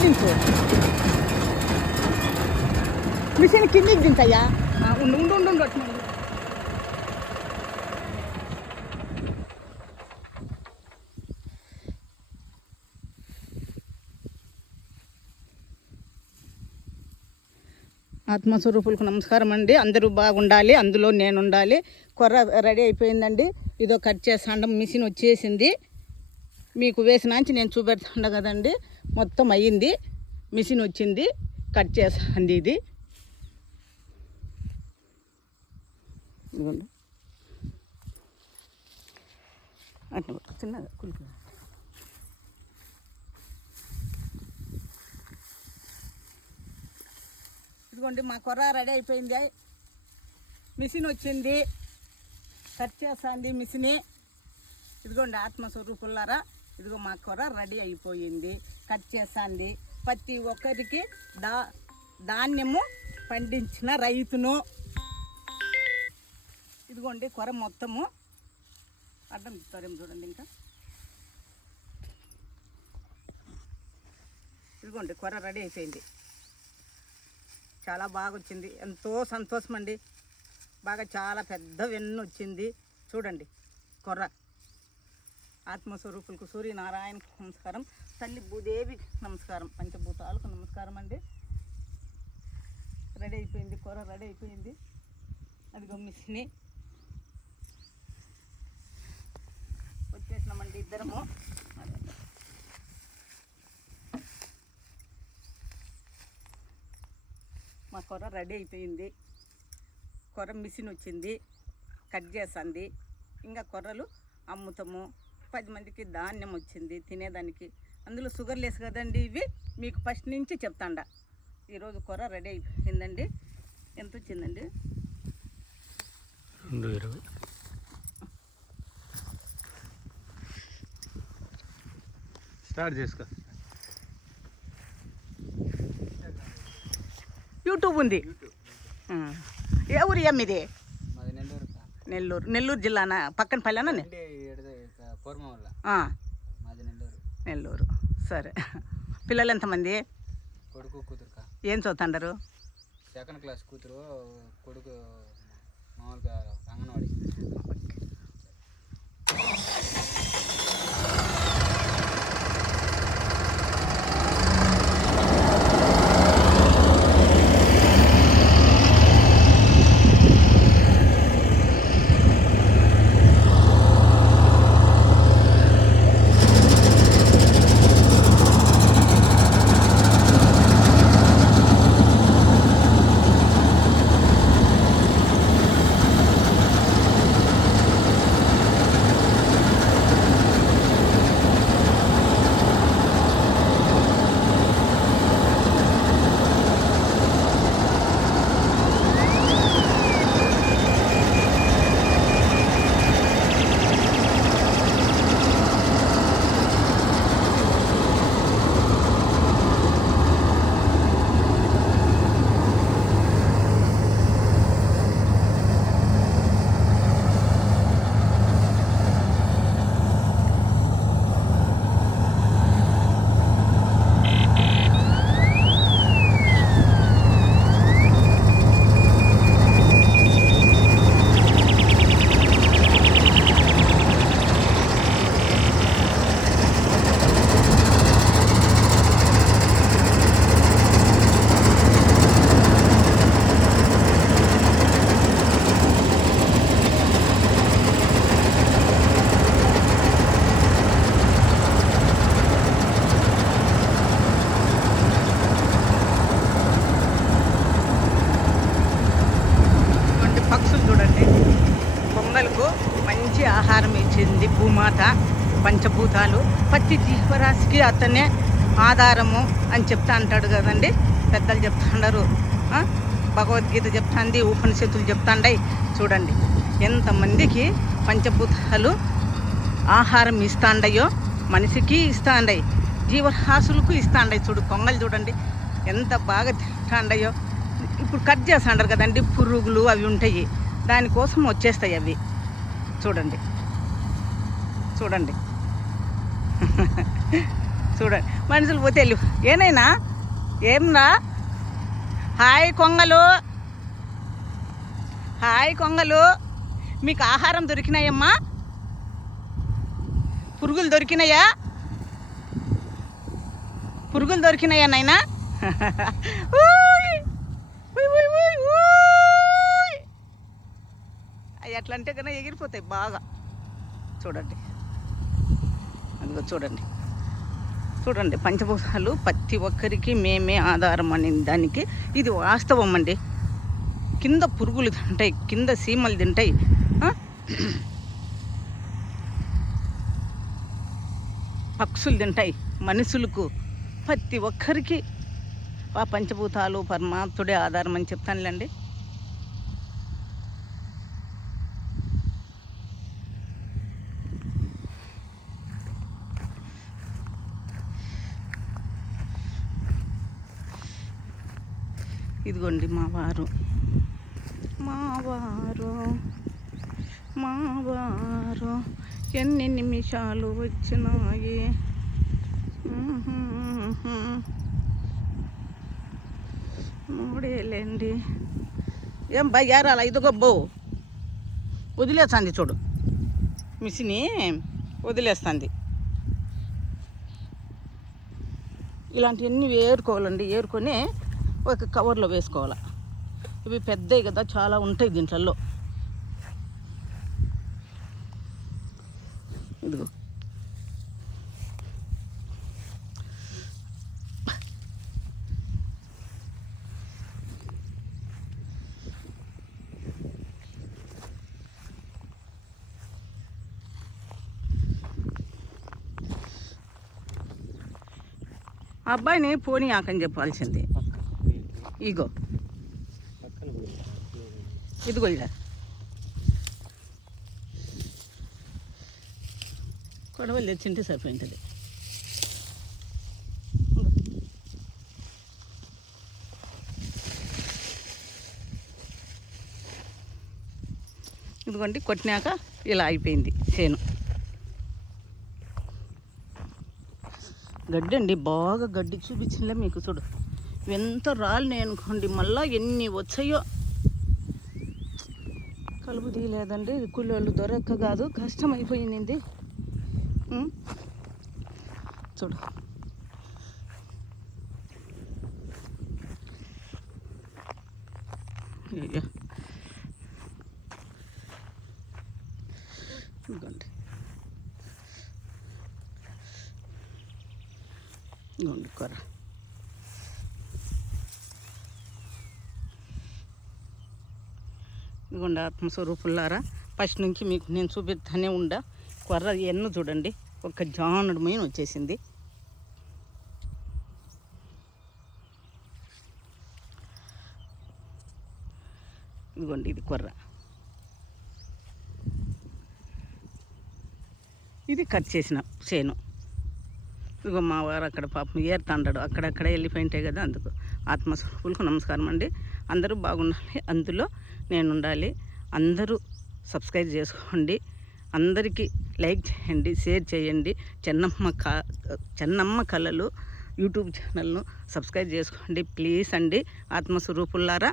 కిందికి దించు, మిషన్ కిందికి దించయ్యా. ఉండు ఉండు ఉండు ఉండు అట్లా ఆత్మస్వరూపులకు నమస్కారం అండి. అందరూ బాగుండాలి, అందులో నేను ఉండాలి. కొర్ర రెడీ అయిపోయిందండి. ఇదో కట్ చేస్తాండం, మిషన్ వచ్చేసింది. మీకు వేసినాంచి నేను చూపెడుతుండ కదండి. మొత్తం అయ్యింది, మిషన్ వచ్చింది, కట్ చేస్తుంది. ఇది ఇదిగోండి, అట్లా చిన్నగా కులికి. ఇదిగోండి మా కొర్ర రెడీ అయిపోయింది, మిషన్ వచ్చింది, కట్ చేస్తుంది మిషని. ఇదిగోండి ఆత్మస్వరూపులారా, ఇదిగో మా కొర్ర రెడీ అయిపోయింది, కట్ చేస్తుంది. ప్రతి ఒక్కరికి ధాన్యము పండించిన రైతును. ఇదిగోండి కొర్ర మొత్తము అడ్డం ఇస్తారేమో చూడండి. ఇంకా ఇదిగోండి కొర్ర రెడీ అయిపోయింది, చాలా బాగా వచ్చింది. ఎంతో సంతోషం అండి. బాగా చాలా పెద్ద వెన్ను వచ్చింది. చూడండి కొర్ర. ఆత్మస్వరూపులకు సూర్యనారాయణకు నమస్కారం, తల్లి భూదేవికి నమస్కారం, పంచభూతాలకు నమస్కారం అండి. రెడీ అయిపోయింది కొర్ర, రెడీ అయిపోయింది. అదిగో మిషని వచ్చేసినామండి ఇద్దరము. మా కొర్ర రెడీ అయిపోయింది, కొర్ర మిషన్ వచ్చింది, కట్ చేస్తుంది. ఇంకా కొర్రలు అమ్ముతాము, 10 మందికి ధాన్యం వచ్చింది తినేదానికి. అందులో షుగర్ లెస్ కదండి ఇవి, మీకు ఫస్ట్ నుంచి చెప్తాండా. ఈరోజు కొర్ర రెడీ అయిపోయిందండి. ఎంత వచ్చిందండి? 220. స్టార్ట్ చేసుకో. యూట్యూబ్ ఉంది. ఏ ఊరు ఇది? నెల్లూరు. నెల్లూరు జిల్లానా? పక్కన పల్లెనా? నెల్లూరు. సరే. పిల్లలు ఎంతమంది? కొడుకు కూతురు. ఏం చదువుతాండారు? 2nd క్లాస్ కూతురు, కొడుకు మామూలుగా అంగన్వాడి. ఆహారం ఇచ్చింది భూమాత. పంచభూతాలు ప్రతి జీవరాశికి అతనే ఆధారము అని చెప్తా అంటాడు కదండి, పెద్దలు చెప్తాండారు. భగవద్గీత చెప్తాంది, ఉపనిషత్తులు చెప్తాండాయి. చూడండి ఎంతమందికి పంచభూతాలు ఆహారం ఇస్తాండయో, మనిషికి ఇస్తాండాయి, జీవరాశులకు ఇస్తాండాయి. చూడు కొంగలు చూడండి ఎంత బాగా తింటాండయో. ఇప్పుడు కట్ చేస్తాండారు కదండి, పురుగులు అవి ఉంటాయి, దానికోసం వచ్చేస్తాయి అవి. చూడండి చూడండి చూడండి మనుషులు పోతే వెళ్ళు ఏనైనా ఏంరా హాయ్ కొంగలు హాయ్ కొంగలు మీకు ఆహారం దొరికినాయమ్మా పురుగులు దొరికినాయా నాయనా అవి ఎట్లా అంటే కన్నా ఎగిరిపోతాయి బాగా చూడండి అదిగో చూడండి పంచభూతాలు ప్రతి ఒక్కరికి మేమే ఆధారం అనే దానికి ఇది వాస్తవం అండి. కింద పురుగులు తింటాయి, కింద సీమలు తింటాయి, పక్షులు తింటాయి, మనుషులకు ప్రతి ఒక్కరికి ఆ పంచభూతాలు పరమాత్ముడే ఆధారం అని చెప్తానులేండి. ఇదిగోండి మావారు ఎన్ని నిమిషాలు వచ్చినాయి. మూడేళ్ళండి ఏం బయ్యారాల ఇదిగో బో వదిలేస్తుంది చూడు మిషిని వదిలేస్తుంది. ఇలాంటివన్నీ ఏరుకోవాలండి. ఏరుకొని ఒక కవర్లో వేసుకోవాలి. ఇవి పెద్దవి కదా చాలా ఉంటాయి దీంట్లో. ఇదిగో అబ్బాయిని పోనీ ఆకని చెప్పాల్సింది. ఇగో ఇదిగో ఇలా కొడవలు తెచ్చింటే సరిపోయింది. ఇదిగోండి కొట్టినాక ఇలా అయిపోయింది చేను. గడ్డి అండి బాగా గడ్డి చూపించిందిలే మీకు. చూడు ఎంత రాళ్ళు అనుకోండి, మళ్ళీ ఎన్ని వచ్చాయో. కలుపు తీయలేదండి, కూలోళ్ళు దొరక్క కాదు, కష్టం అయిపోయింది. చూడు ఇదిగోండి ఇదిగోండి కూర. ఇదిగోండి ఆత్మస్వరూపులారా, ఫస్ట్ నుంచి మీకు నేను చూపిస్తానే ఉండా. కొర్ర ఎన్ను చూడండి, ఒక జానుడు మీన వచ్చేసింది. ఇదిగోండి ఇది కొర్ర, ఇది కట్ చేసిన చేను. ఇదిగో మా వారు అక్కడ పాపం ఏరుతాండాడు, అక్కడక్కడ వెళ్ళిపోయింటాయి కదా. అందుకు ఆత్మస్వరూపులకు నమస్కారం అండి. అందరూ బాగుండాలి, అందులో నేను ఉండాలి. అందరూ సబ్స్క్రైబ్ చేసుకోండి, అందరికీ లైక్ చేయండి, షేర్ చేయండి. చెన్నమ్మ కళలు యూట్యూబ్ ఛానల్ను సబ్స్క్రైబ్ చేసుకోండి ప్లీజ్ అండి ఆత్మస్వరూపులారా.